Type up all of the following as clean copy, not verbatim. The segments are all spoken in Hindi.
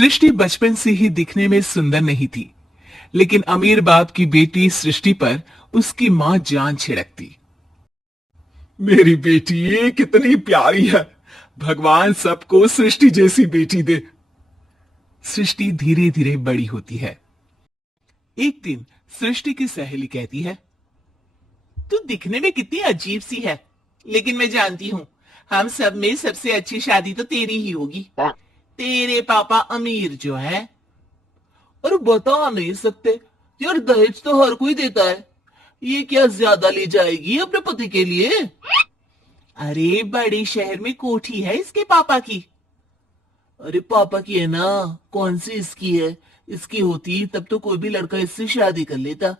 सृष्टि बचपन से ही दिखने में सुंदर नहीं थी, लेकिन अमीर बाप की बेटी सृष्टि पर उसकी माँ जान छिड़कती। मेरी बेटी ये कितनी प्यारी है, भगवान सबको सृष्टि जैसी बेटी दे। सृष्टि धीरे धीरे बड़ी होती है। एक दिन सृष्टि की सहेली कहती है, तू दिखने में कितनी अजीब सी है, लेकिन मैं जानती हूँ हम सब में सबसे अच्छी शादी तो तेरी ही होगी। तेरे पापा अमीर जो है। और बता नहीं सकते यार, दहेज तो हर कोई देता है, ये क्या ज्यादा ले जाएगी अपने पति के लिए? अरे बड़े शहर में कोठी है इसके पापा की। अरे पापा की है ना, कौन सी इसकी है? इसकी होती तब तो कोई भी लड़का इससे शादी कर लेता।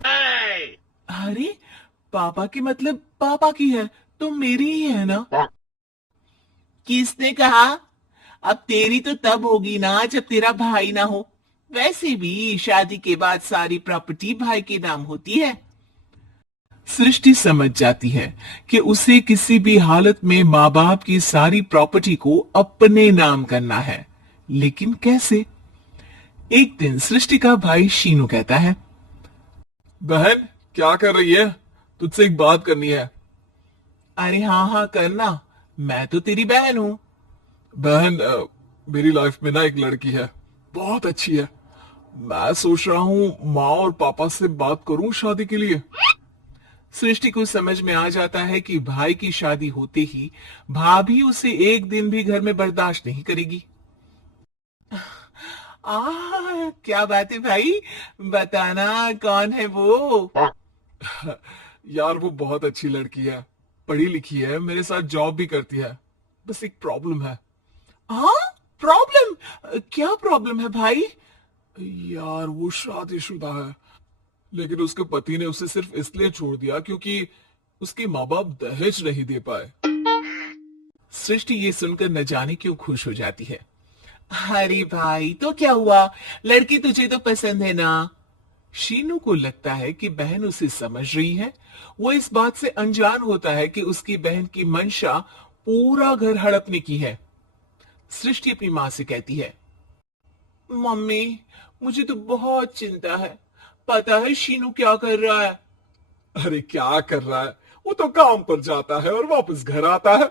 अरे पापा की मतलब पापा की है तो मेरी ही है ना? किसने कहा? अब तेरी तो तब होगी ना जब तेरा भाई ना हो। वैसे भी शादी के बाद सारी प्रॉपर्टी भाई के नाम होती है। सृष्टि समझ जाती है कि उसे किसी भी हालत में माँ बाप की सारी प्रॉपर्टी को अपने नाम करना है, लेकिन कैसे? एक दिन सृष्टि का भाई शीनू कहता है, बहन क्या कर रही है? तुझसे एक बात करनी है। अरे हाँ हाँ करना, मैं तो तेरी बहन हूँ। बहन मेरी लाइफ में ना एक लड़की है, बहुत अच्छी है। मैं सोच रहा हूँ माँ और पापा से बात करूं शादी के लिए। सृष्टि को समझ में आ जाता है कि भाई की शादी होते ही भाभी उसे एक दिन भी घर में बर्दाश्त नहीं करेगी। क्या बात है भाई, बताना कौन है वो? यार वो बहुत अच्छी लड़की है, पढ़ी लिखी है, मेरे साथ जॉब भी करती है। बस एक प्रॉब्लम है। हाँ प्रॉब्लम? क्या प्रॉब्लम है भाई? यार वो शादीशुदा है, लेकिन उसके पति ने उसे सिर्फ इसलिए छोड़ दिया क्योंकि उसके माँ बाप दहेज नहीं दे पाए। सृष्टि ये सुनकर न जाने क्यों खुश हो जाती है। अरे भाई तो क्या हुआ, लड़की तुझे तो पसंद है ना? शीनू को लगता है कि बहन उसे समझ रही है। वो इस बात से अनजान होता है कि उसकी बहन की मंशा पूरा घर हड़पने की है। सृष्टि अपनी माँ से कहती है, मम्मी मुझे तो बहुत चिंता है, पता है शीनू क्या कर रहा है? अरे क्या कर रहा है, वो तो काम पर जाता है और वापस घर आता है।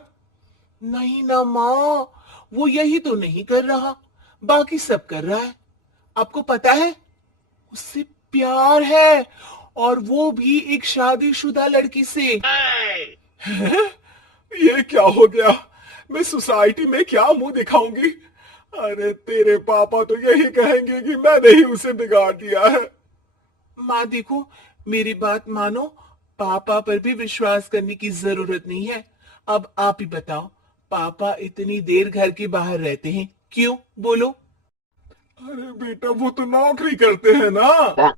नहीं ना माँ, वो यही तो नहीं कर रहा, बाकी सब कर रहा है। आपको पता है उससे प्यार है, और वो भी एक शादीशुदा लड़की से। ये क्या हो गया, मैं सोसाइटी में क्या मुंह दिखाऊंगी? अरे तेरे पापा तो यही कहेंगे कि मैंने ही उसे बिगाड़ दिया है। माँ देखो, मेरी बात मानो, पापा पर भी विश्वास करने की जरूरत नहीं है। अब आप ही बताओ, पापा इतनी देर घर के बाहर रहते हैं क्यों, बोलो? अरे बेटा वो तो नौकरी करते हैं ना।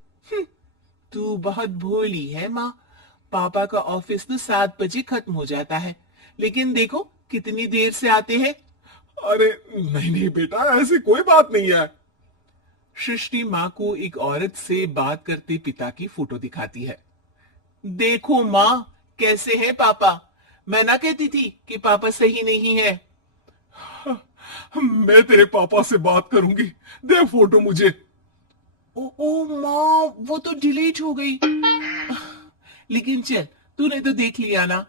तू बहुत भोली है माँ, पापा का ऑफिस तो 7 बजे खत्म हो जाता है, लेकिन देखो कितनी देर से आते हैं। अरे नहीं नहीं बेटा, ऐसी कोई बात नहीं है। सृष्टि माँ को एक औरत से बात करते पिता की फोटो दिखाती है। देखो माँ कैसे है पापा, मैं ना कहती थी कि पापा सही नहीं है। मैं तेरे पापा से बात करूंगी, दे फोटो मुझे। ओ माँ वो तो डिलीट हो गई। लेकिन चल, तूने तो देख लिया ना,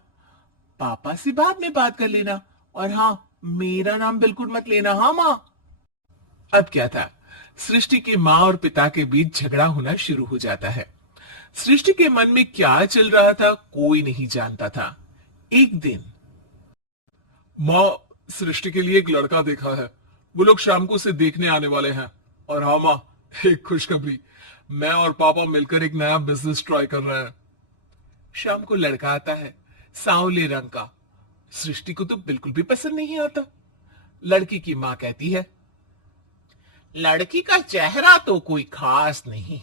पापा से बाद में बात कर लेना। और हाँ, मेरा नाम बिल्कुल मत लेना, हाँ माँ। अब क्या था, सृष्टि के माँ और पिता के बीच झगड़ा होना शुरू हो जाता है। सृष्टि के मन में क्या चल रहा था कोई नहीं जानता था। एक दिन, माँ सृष्टि के लिए एक लड़का देखा है, वो लोग शाम को उसे देखने आने वाले हैं। और हाँ माँ, एक खुशखबरी, मैं और पापा मिलकर एक नया बिजनेस ट्राई कर रहे हैं। शाम को लड़का आता है, सांवले रंग का। सृष्टि को तो बिल्कुल भी पसंद नहीं आता। लड़की की माँ कहती है, लड़की का चेहरा तो कोई खास नहीं,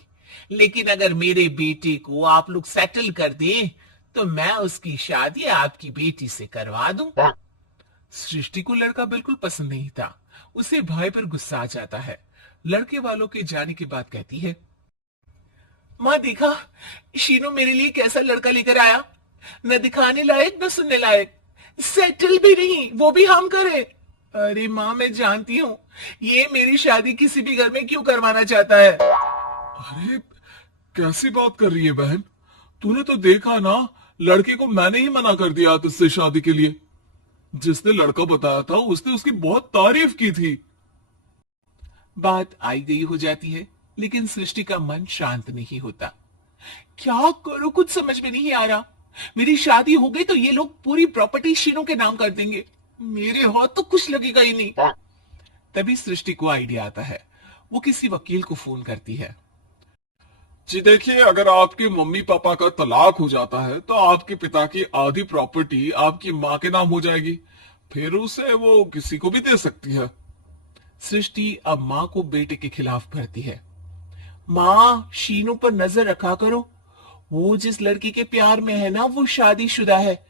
लेकिन अगर मेरे बेटे को आप लोग सेटल कर दें तो मैं उसकी शादी आपकी बेटी से करवा दूं। सृष्टि को लड़का बिल्कुल पसंद नहीं था। उसे भाई पर गुस्सा आ जाता है। लड़के वालों के जाने के बाद कहती है, माँ देखा शीनू मेरे लिए कैसा लड़का लेकर आया, न दिखाने लायक न सुनने लायक, सेटल भी नहीं, वो भी हम करें। अरे माँ, मैं जानती हूँ ये मेरी शादी किसी भी घर में क्यों करवाना चाहता है। अरे, कैसी बात कर रही है बहन? तूने तो देखा ना, लड़के को मैंने ही मना कर दिया तुझसे शादी के लिए। जिसने लड़का बताया था उसने उसकी बहुत तारीफ की थी। बात आई गई हो जाती है, लेकिन सृष्टि का मन शांत नहीं होता। क्या करूं, कुछ समझ में नहीं आ रहा। मेरी शादी हो गई तो ये लोग पूरी प्रॉपर्टी शीनू के नाम कर देंगे। मेरे हाथ तो कुछ लगेगा ही नहीं। तभी सृष्टि को आइडिया आता है। वो किसी वकील को फोन करती है। जी देखिए, अगर आपके मम्मी पापा का तलाक हो जाता है तो आपके पिता की आधी प्रॉपर्टी आपकी माँ के नाम हो जाएगी। फिर उसे वो किसी को भी दे सकती है। सृष्टि अब माँ को बेटे के खिलाफ भरती है। माँ, शीनू पर नजर रखा करो। वो जिस लड़की के प्यार में है ना, वो शादीशुदा है।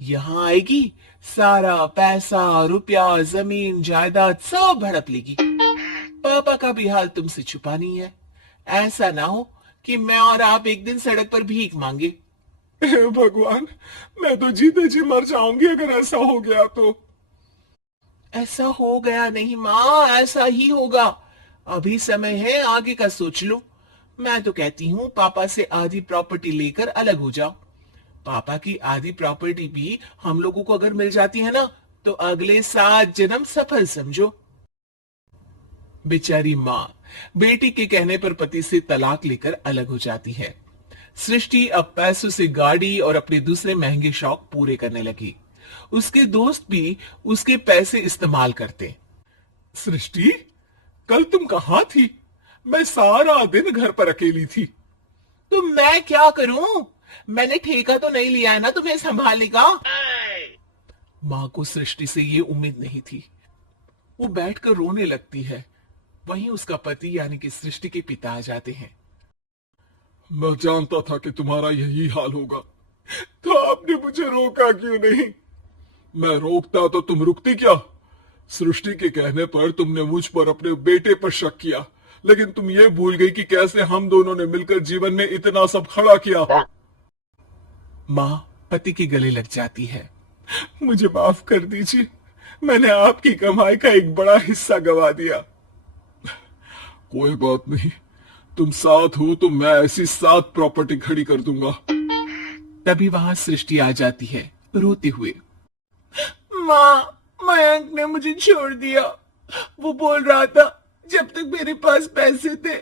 यहाँ आएगी, सारा पैसा, रुपया, जमीन, जायदाद सब हड़प लेगी। पापा का भी हाल तुमसे छुपा नहीं है। ऐसा ना हो कि मैं और आप एक दिन सड़क पर भीख मांगे। हे भगवान, मैं तो जीते जी मर जाऊंगी अगर ऐसा हो गया तो। ऐसा हो गया नहीं माँ, ऐसा ही होगा। अभी समय है, आगे का सोच लो। मैं तो कहती हूँ पापा से आधी प्रॉपर्टी लेकर अलग हो जाओ। पापा की आधी प्रॉपर्टी भी हम लोगों को अगर मिल जाती है ना, तो अगले 7 जन्म सफल समझो। बेचारी माँ बेटी के कहने पर पति से तलाक लेकर अलग हो जाती है। सृष्टि अब पैसों से गाड़ी और अपने दूसरे महंगे शौक पूरे करने लगी। उसके दोस्त भी उसके पैसे इस्तेमाल करते। सृष्टि, कल तुम कहाँ थी? मैं सारा दिन घर पर अकेली थी। तो मैं क्या करूं? मैंने ठेका तो नहीं लिया है ना तुम्हें संभालने का। माँ को सृष्टि से ये उम्मीद नहीं थी। वो बैठकर रोने लगती है। वहीं उसका पति यानी कि सृष्टि के पिता आ जाते हैं। मैं जानता था कि तुम्हारा यही हाल होगा, तो आपने मुझे रोका क्यों नहीं? मैं रोकता तो तुम रुकती क्या? सृष्टि के कहने पर तुमने मुझ पर अपने बेटे पर शक किया, लेकिन तुम ये भूल गई कि कैसे हम दोनों ने मिलकर जीवन में इतना सब खड़ा किया। माँ पति के गले लग जाती है। मुझे माफ कर दीजिए, मैंने आपकी कमाई का एक बड़ा हिस्सा गवा दिया। कोई बात नहीं, तुम साथ हो तो मैं ऐसी 7 प्रॉपर्टी खड़ी कर दूंगा। तभी वहां सृष्टि आ जाती है रोते हुए। माँ, मयंक ने मुझे छोड़ दिया। वो बोल रहा था जब तक मेरे पास पैसे थे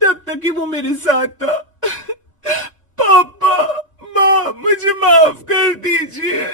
तब तक ही वो मेरे साथ था। पापा, माँ, मुझे माफ कर दीजिए।